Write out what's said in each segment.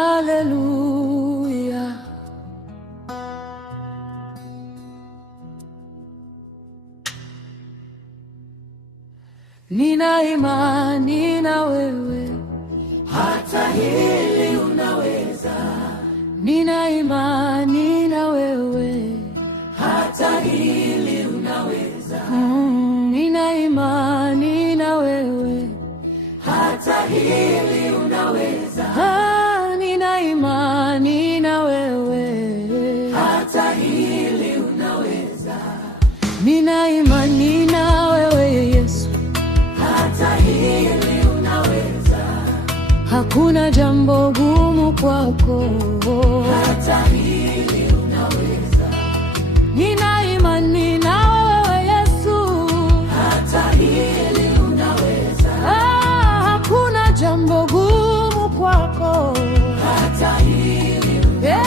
haleluya. Nina imani na wewe, hata hili unaweza. nina imani na wewe, hata hili unaweza. Nina imani na wewe, hata hili unaweza. Nina imani na wewe, hata hili unaweza. nina imani na wewe Yesu, hata hili unaweza. hakuna jambo gumu kwako, hata hili unaweza. nina imani na wewe Yesu, hata hili unaweza. hakuna jambo gumu kwako, hata hili unaweza.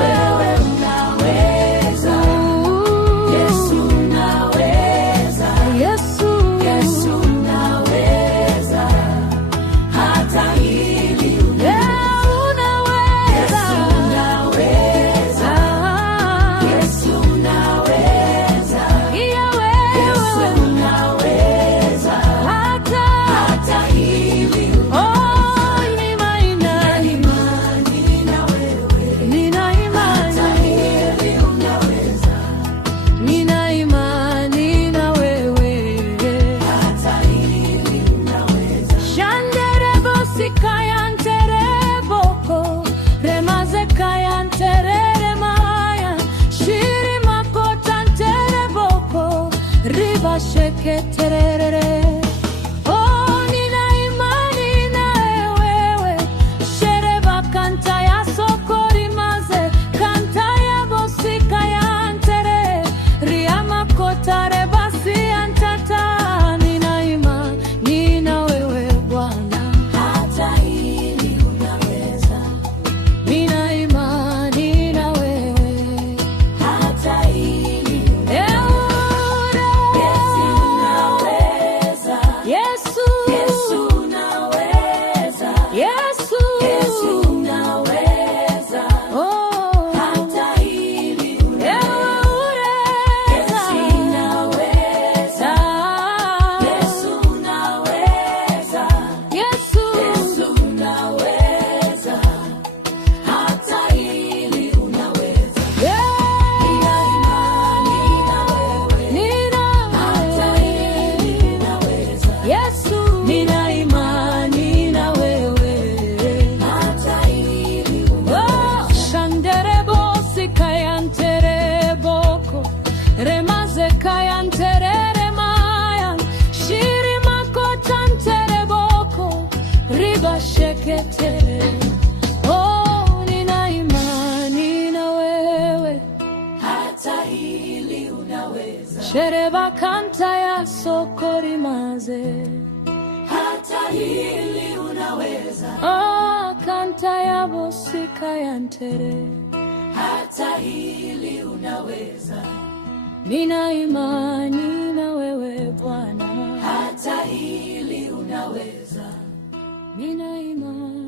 Wewe unaweza. Yesu unaweza. Yesu unaweza. Hata hili unaweza. Yesu unaweza. Yesu unaweza. Yesu unaweza. Hata hili Sheketerere. Oh, nina imani na wewe. Shereba kanta ya sokori maze, kanta ya bosika ya antere, riama kotare basi antata. Nina imani na wewe Bwana, hata hili unaweza. nina imani na wewe, hata hili unaweza. Yesu, Yesu unaweza. Yesu, Yesu unaweza. oh, Hata hili unaweza. Yesu unaweza. Yesu unaweza. Yesu unaweza. Hata hili unaweza. Nina imani na wewe. Hata hili unaweza. Yesu, nina imani na wewe, hata hili unaweza. Shanderebo sikayantere boko, remaze kayantere mayan, shiri makotantere boko, riba sheketere. Oh, nina imani na wewe, Hata hili unaweza. shereba kanta ya sokori maze, Hata hili unaweza. kanta ya bosika yantere. Hata hili unaweza. Nina imani na wewe Bwana, Hata hili unaweza. nina imani